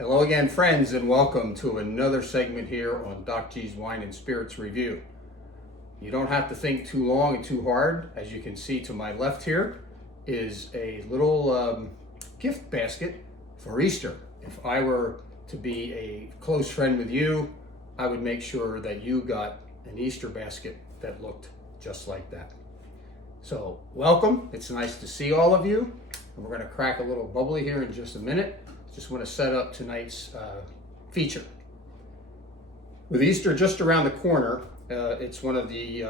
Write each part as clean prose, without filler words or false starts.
Hello again, friends, and welcome to another segment here on Doc G's Wine and Spirits Review. You don't have to think too long and too hard. As you can see to my left here is a little gift basket for Easter. If I were to be a close friend with you, I would make sure that you got an Easter basket that looked just like that. So welcome. It's nice to see all of you. And we're going to crack a little bubbly here in just a minute. Just want to set up tonight's feature. With Easter just around the corner, it's one of the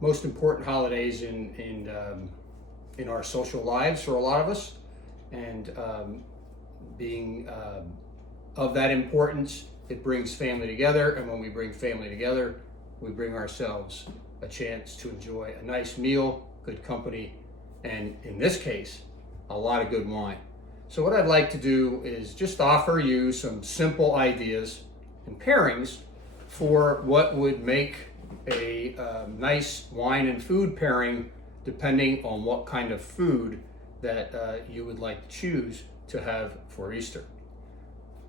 most important holidays in our social lives for a lot of us. And being of that importance, it brings family together. And when we bring family together, we bring ourselves a chance to enjoy a nice meal, good company, and in this case, a lot of good wine. So what I'd like to do is just offer you some simple ideas and pairings for what would make a nice wine and food pairing depending on what kind of food that you would like to choose to have for Easter.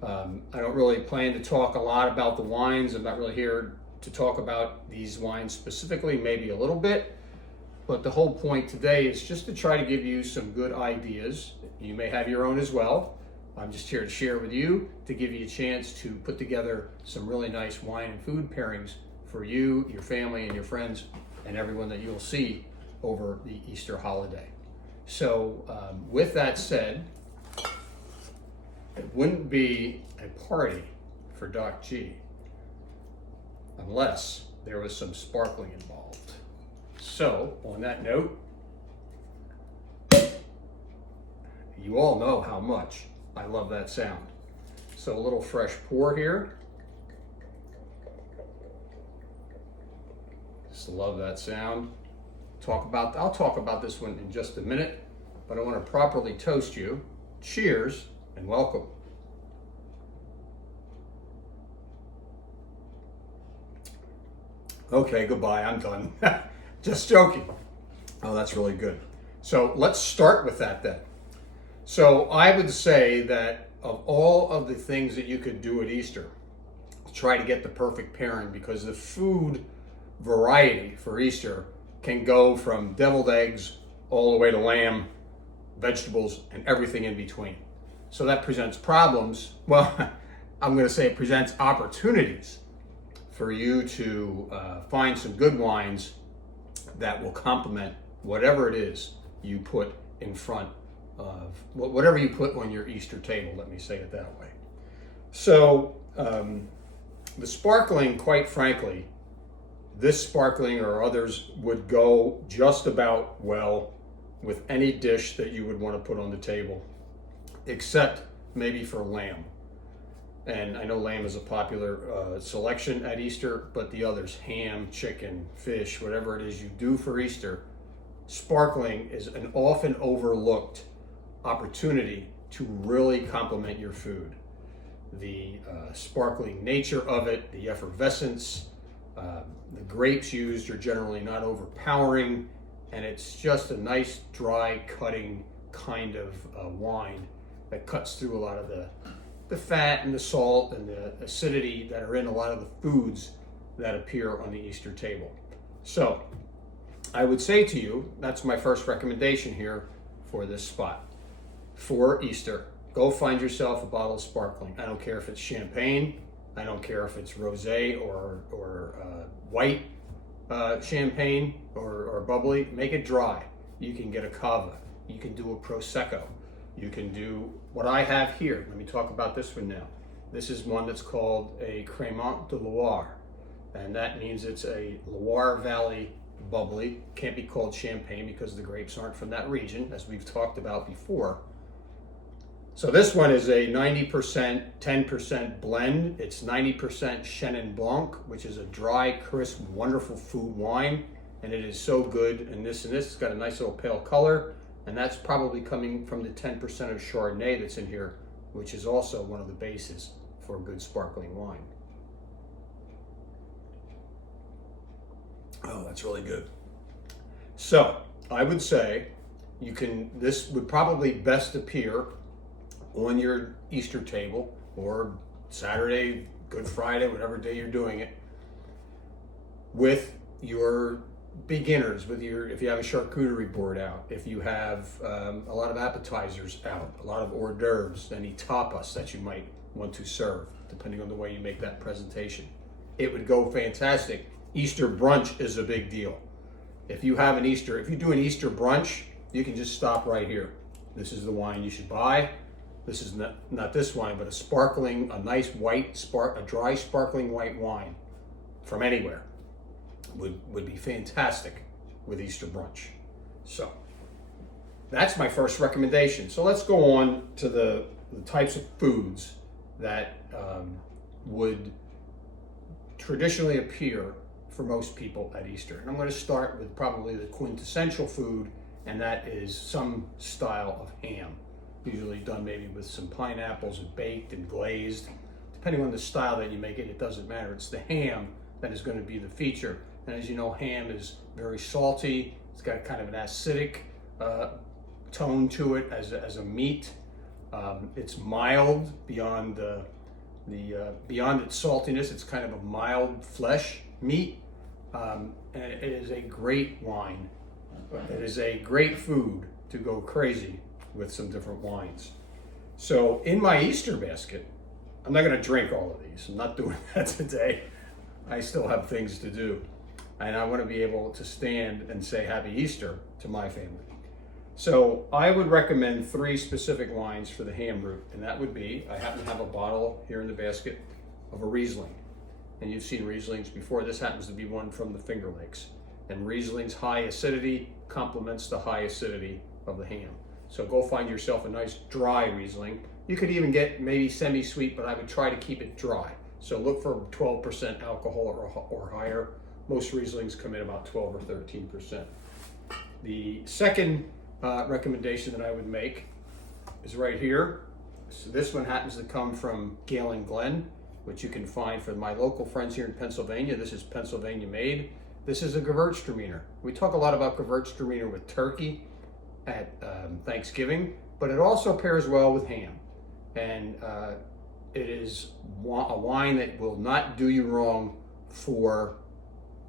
I don't really plan to talk a lot about the wines. I'm not really here to talk about these wines specifically, maybe a little bit. But the whole point today is just to try to give you some good ideas. You may have your own as well. I'm just here to share with you, to give you a chance to put together some really nice wine and food pairings for you, your family, and your friends, and everyone that you'll see over the Easter holiday. So with that said, it wouldn't be a party for Doc G unless there was some sparkling involved. So, on that note, you all know how much I love that sound. So a little fresh pour here. Just love that sound. I'll talk about this one in just a minute, but I want to properly toast you. Cheers and welcome. Okay, goodbye, I'm done. Just joking. Oh, that's really good. So let's start with that then. So I would say that of all of the things that you could do at Easter, try to get the perfect pairing, because the food variety for Easter can go from deviled eggs all the way to lamb, vegetables, and everything in between. So that presents problems. Well, I'm going to say it presents opportunities for you to find some good wines that will complement whatever it is you put in front of, whatever you put on your Easter table, let me say it that way. So the sparkling, quite frankly, this sparkling or others would go just about well with any dish that you would want to put on the table, except maybe for lamb. And I know lamb is a popular selection at Easter, but the others, ham, chicken, fish, whatever it is you do for Easter, sparkling is an often overlooked opportunity to really complement your food. The sparkling nature of it, the effervescence, the grapes used are generally not overpowering, and it's just a nice, dry, cutting kind of wine that cuts through a lot of the fat and the salt and the acidity that are in a lot of the foods that appear on the Easter table. So I would say to you, that's my first recommendation here for this spot. For Easter, go find yourself a bottle of sparkling. I don't care if it's champagne, I don't care if it's rosé or white champagne or bubbly. Make it dry. You can get a cava, you can do a prosecco, you can do what I have here. Let me talk about this one now. This is one that's called a Crémant de Loire, and that means it's a Loire Valley bubbly. Can't be called champagne because the grapes aren't from that region, as we've talked about before. So this one is a 90%, 10% blend. It's 90% Chenin Blanc, which is a dry, crisp, wonderful food wine, and it is so good. And this it's got a nice little pale color. And that's probably coming from the 10% of Chardonnay that's in here, which is also one of the bases for a good sparkling wine. Oh, that's really good. So I would say this would probably best appear on your Easter table or Saturday, Good Friday, whatever day you're doing it, with your beginners, with your, if you have a charcuterie board out, if you have a lot of appetizers out, a lot of hors d'oeuvres, any tapas that you might want to serve, depending on the way you make that presentation. It would go fantastic. Easter brunch is a big deal. If you have if you do an Easter brunch, you can just stop right here. This is the wine you should buy. This is not this wine, but a nice white, a dry sparkling white wine from anywhere would be fantastic with Easter brunch. So that's my first recommendation. So let's go on to the types of foods that would traditionally appear for most people at Easter. And I'm going to start with probably the quintessential food, and that is some style of ham, usually done maybe with some pineapples and baked and glazed. Depending on the style that you make it, it doesn't matter. It's the ham that is going to be the feature. And as you know, ham is very salty. It's got kind of an acidic tone to it as a meat. It's mild beyond beyond its saltiness. It's kind of a mild flesh meat, and it is a great wine. It is a great food to go crazy with some different wines. So in my Easter basket, I'm not going to drink all of these. I'm not doing that today. I still have things to do. And I want to be able to stand and say Happy Easter to my family. So I would recommend 3 specific wines for the ham root. And that would be, I happen to have a bottle here in the basket of a Riesling. And you've seen Rieslings before. This happens to be one from the Finger Lakes. And Riesling's high acidity complements the high acidity of the ham. So go find yourself a nice dry Riesling. You could even get maybe semi-sweet, but I would try to keep it dry. So look for 12% alcohol or higher. Most Rieslings come in about 12 or 13%. The second recommendation that I would make is right here. So this one happens to come from Galen Glen, which you can find for my local friends here in Pennsylvania. This is Pennsylvania made. This is a Gewürztraminer. We talk a lot about Gewürztraminer with turkey at Thanksgiving, but it also pairs well with ham. And it is a wine that will not do you wrong for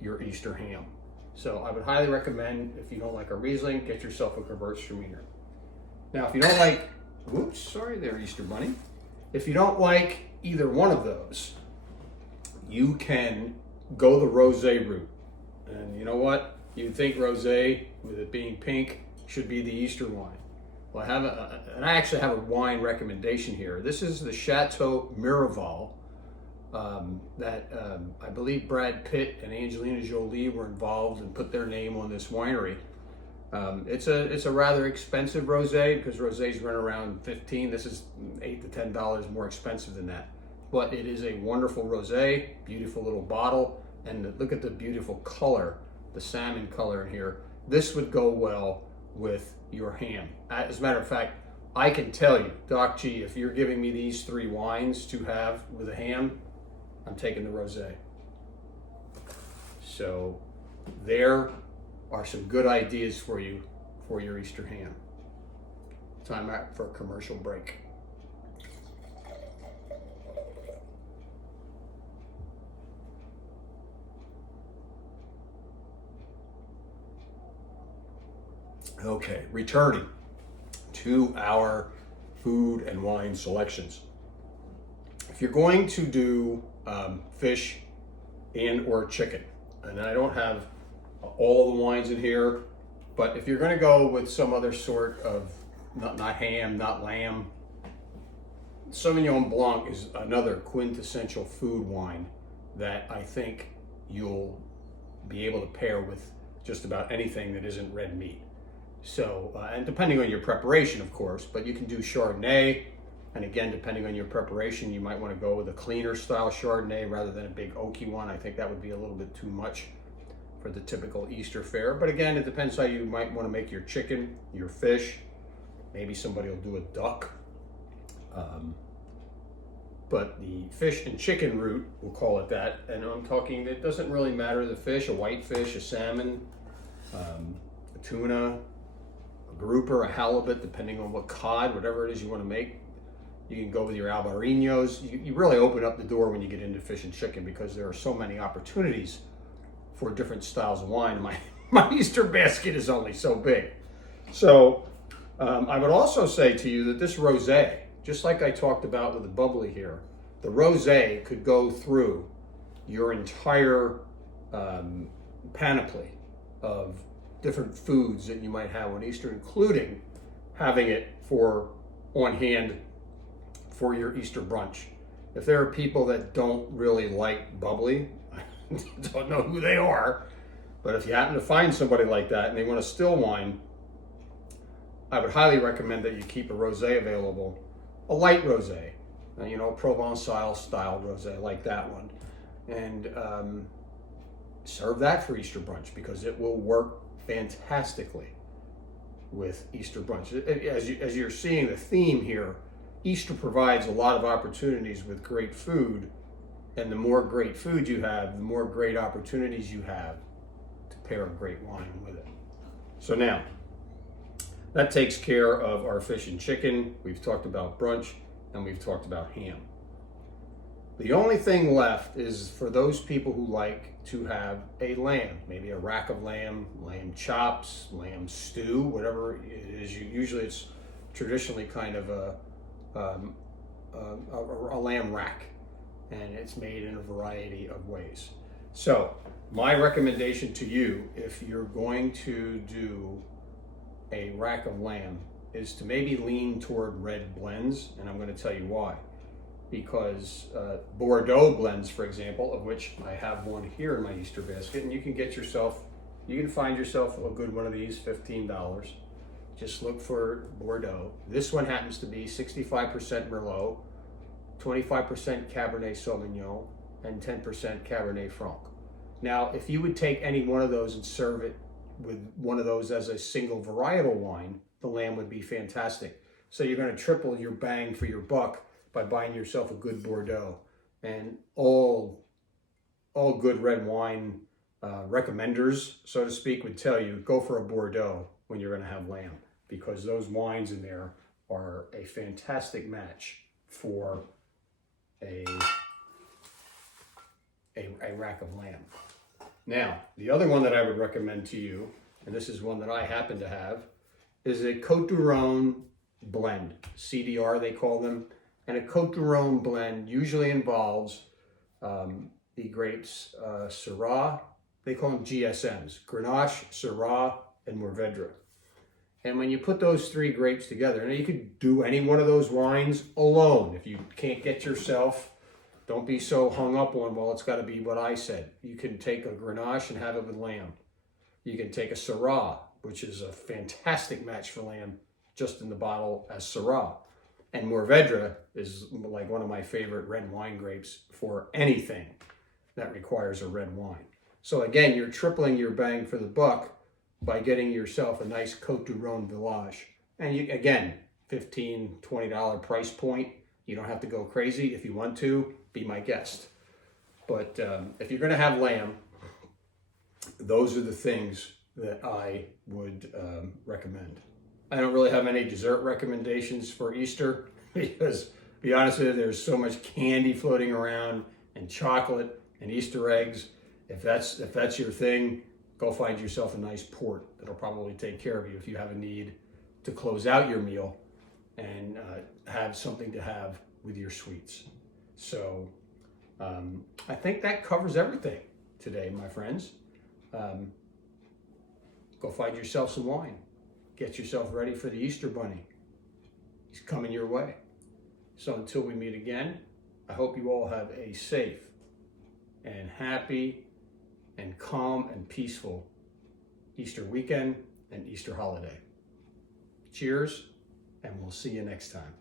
your Easter ham. So I would highly recommend, if you don't like a Riesling, get yourself a Gewürztraminer. Now, if you don't like, whoops, sorry there, Easter Bunny. If you don't like either one of those, you can go the rosé route. And you know what? You'd think rosé, with it being pink, should be the Easter wine. Well, I actually have a wine recommendation here. This is the Chateau Miraval that I believe Brad Pitt and Angelina Jolie were involved and put their name on this winery. It's a rather expensive rosé, because rosés run around $15. This is $8 to $10 more expensive than that. But it is a wonderful rosé, beautiful little bottle, and look at the beautiful color, the salmon color in here. This would go well with your ham. As a matter of fact, I can tell you, Doc G, if you're giving me these 3 wines to have with a ham, I'm taking the rosé. So there are some good ideas for you for your Easter ham. Time out for a commercial break. Okay, returning to our food and wine selections. If you're going to do fish and or chicken, and I don't have all the wines in here, but if you're going to go with some other sort of, not ham, not lamb, Sauvignon Blanc is another quintessential food wine that I think you'll be able to pair with just about anything that isn't red meat. So, and depending on your preparation, of course, but you can do Chardonnay. And again, depending on your preparation, you might want to go with a cleaner style Chardonnay rather than a big oaky one. I think that would be a little bit too much for the typical Easter fare. But again, it depends how you might want to make your chicken, your fish. Maybe somebody will do a duck. But the fish and chicken route, we'll call it that. And I'm talking, it doesn't really matter the fish, a white fish, a salmon, a tuna, a grouper, a halibut, depending on what cod, whatever it is you want to make. You can go with your albarinos. You really open up the door when you get into fish and chicken, because there are so many opportunities for different styles of wine. My Easter basket is only so big. So I would also say to you that this rosé, just like I talked about with the bubbly here, the rosé could go through your entire panoply of different foods that you might have on Easter, including having it for on hand for your Easter brunch. If there are people that don't really like bubbly, I don't know who they are, but if you happen to find somebody like that and they want a still wine, I would highly recommend that you keep a rosé available, a light rosé, Provençal style rosé like that one, and serve that for Easter brunch, because it will work fantastically with Easter brunch. As you're seeing the theme here, Easter provides a lot of opportunities with great food, and the more great food you have, the more great opportunities you have to pair a great wine with it. So now, that takes care of our fish and chicken. We've talked about brunch, and we've talked about ham. The only thing left is for those people who like to have a lamb, maybe a rack of lamb, lamb chops, lamb stew, whatever it is. Usually it's traditionally kind of a lamb rack, and it's made in a variety of ways. So my recommendation to you, if you're going to do a rack of lamb, is to maybe lean toward red blends, and I'm going to tell you why. Because Bordeaux blends, for example, of which I have one here in my Easter basket, and you can find yourself a good one of these, $15. Just look for Bordeaux. This one happens to be 65% Merlot, 25% Cabernet Sauvignon, and 10% Cabernet Franc. Now, if you would take any one of those and serve it with one of those as a single varietal wine, the lamb would be fantastic. So you're going to triple your bang for your buck by buying yourself a good Bordeaux. And all good red wine recommenders, so to speak, would tell you, go for a Bordeaux when you're going to have lamb, because those wines in there are a fantastic match for a rack of lamb. Now, the other one that I would recommend to you, and this is one that I happen to have, is a Côte du Rhône blend. CDR, they call them. And a Côte du Rhône blend usually involves the grapes Syrah, they call them GSMs, Grenache, Syrah, and Mourvedre. And when you put those three grapes together, and you could do any one of those wines alone. If you can't get yourself, don't be so hung up on, well, it's got to be what I said. You can take a Grenache and have it with lamb. You can take a Syrah, which is a fantastic match for lamb, just in the bottle as Syrah. And Mourvedre is like one of my favorite red wine grapes for anything that requires a red wine. So again, you're tripling your bang for the buck by getting yourself a nice Côte du Rhône Village. And you, again, $15, $20 price point. You don't have to go crazy. If you want to, be my guest. But if you're going to have lamb, those are the things that I would recommend. I don't really have any dessert recommendations for Easter because, to be honest with you, there's so much candy floating around and chocolate and Easter eggs. If that's your thing, go find yourself a nice port that'll probably take care of you if you have a need to close out your meal and have something to have with your sweets. So I think that covers everything today, my friends. Go find yourself some wine. Get yourself ready for the Easter Bunny. He's coming your way. So until we meet again, I hope you all have a safe and happy and calm and peaceful Easter weekend and Easter holiday. Cheers, and we'll see you next time.